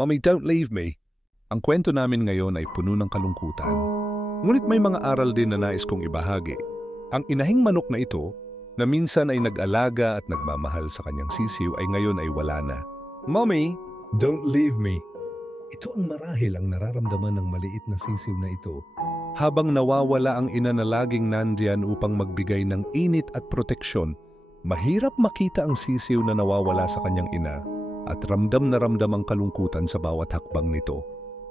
Mommy, don't leave me. Ang kwento namin ngayon ay puno ng kalungkutan. Ngunit may mga aral din na nais kong ibahagi. Ang inahing manok na ito, na minsan ay nag-alaga at nagmamahal sa kanyang sisiw ay ngayon ay wala na. Mommy, don't leave me. Ito ang marahil ang nararamdaman ng maliit na sisiw na ito. Habang nawawala ang ina na laging nandiyan upang magbigay ng init at proteksyon, mahirap makita ang sisiw na nawawala sa kanyang ina at ramdam na ramdam ang kalungkutan sa bawat hakbang nito.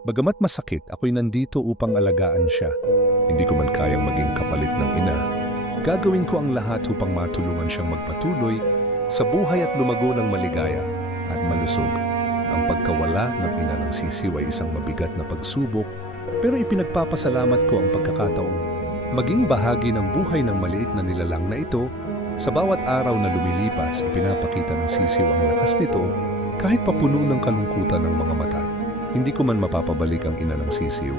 Bagamat masakit, ako'y nandito upang alagaan siya. Hindi ko man kayang maging kapalit ng ina. Gagawin ko ang lahat upang matulungan siyang magpatuloy sa buhay at lumago ng maligaya at malusog. Ang pagkawala ng ina ng sisiw ay isang mabigat na pagsubok, pero ipinagpapasalamat ko ang pagkakataong maging bahagi ng buhay ng maliit na nilalang na ito. Sa bawat araw na lumilipas, ipinapakita ng sisiw ang lakas nito kahit papuno ng kalungkutan ng mga mata. Hindi ko man mapapabalik ang ina ng sisiw.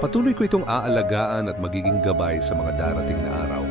Patuloy ko itong aalagaan at magiging gabay sa mga darating na araw.